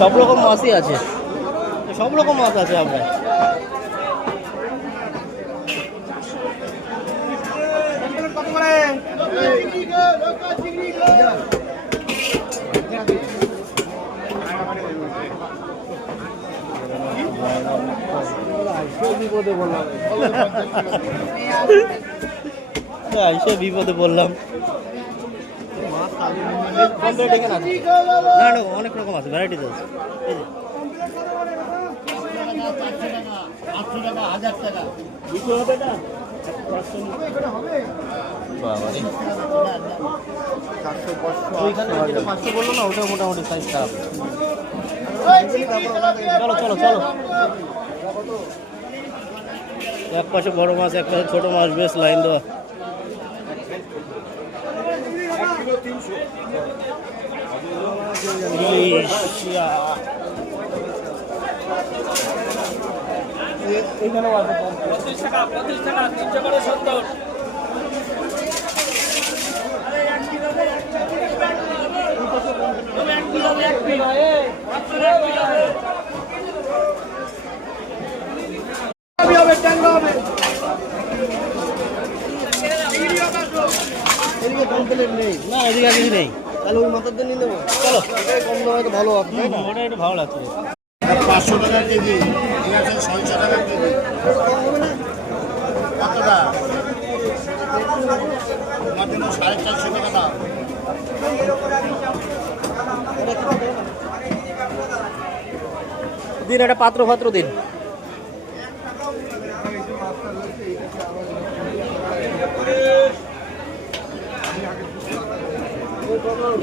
সব রকম মাছই আছে, সব রকম মাছ আছে আপনার। বিপদে বললাম বিপদে বললাম। না না অনেক রকম আছে, ভ্যারাইটিস আছে। পাঁচশো বললো না, ওটা মোটামুটি সাইজ খারাপ। চলো চলো চলো, এক পাশে বড় মাছ, এক পাশে ছোট মাছ, বেশ লাইন দেওয়া। এখানেও আছে 25 টাকা 300 করে 70। না এদিকে কিছু নেই, তাহলে ওই মাথার দিয়ে নিয়ে নেবো। চলো কম দামে তো ভালো হবে, ওটা একটু ভালো লাগছে। 500 টাকা কেজি, 600 টাকা কেজি। কতটা? আমার জন্য 450 টাকা দাম। দিন একটা পাত্র দিন।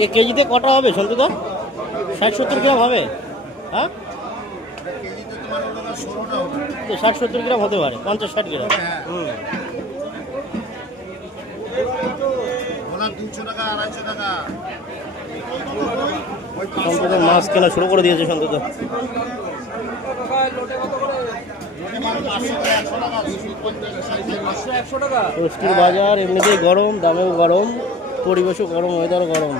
এ কেজিতে কটা হবে সন্তুদা? 60-70 গ্রাম হবে? হ্যাঁ 60-70 গ্রাম হতে পারে, 50-60 গ্রাম। সন্তুদা মাছ কেনা শুরু করে দিয়েছে। সন্তুদা ষষ্ঠীর বাজার এমনিতেই গরম, দামেও গরম, পরিবেশও গরম, ওয়েদারও গরম।